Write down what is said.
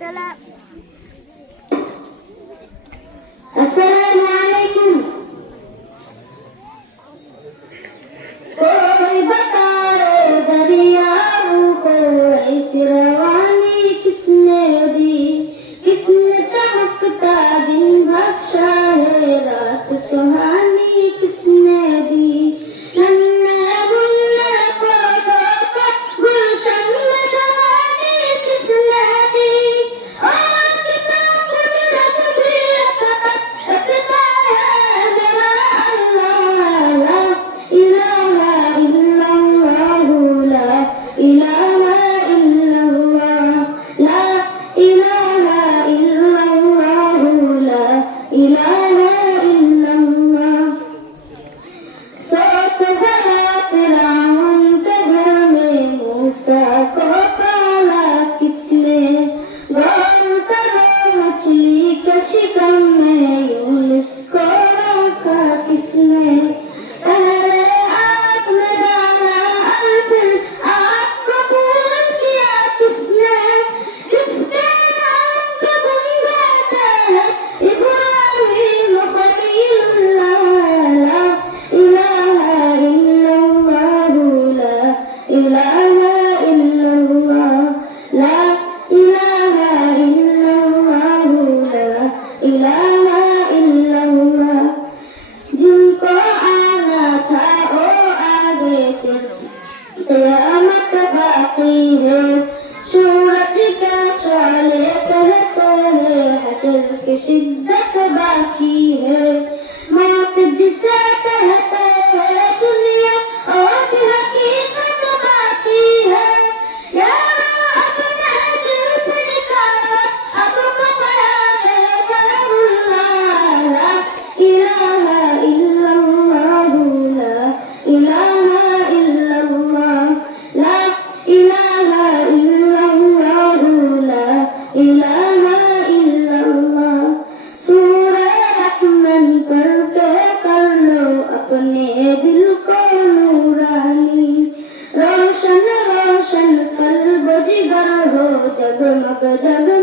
अस्सलाम वालेकुम। कोई बता रे दरियाओं को ऐसी रवानी किसने दी, किसने चमकता दिन बख्शा है रात सुहानी किसने दी। क़यामत बाकी है, सूरज का साले कहते हैं, हश्र की शिद्दत बाकी है। मौत जिसे कहते हैं दुनिया और हकीकत बाकी है। यारो अपने दिल से निकालो अब कब्र है कलमुल्लाह। ला इलाहा इल्लल्लाह, ला इलाहा इल्लल्लाह, ला इलाहा इल्लल्लाह, ला इलाहा इल्लल्लाह। सूरह रहमान पढ़ के कर लो अपने दिल को नूरानी, रोशन रोशन कल्ब जिगर हो जगमग जगमग।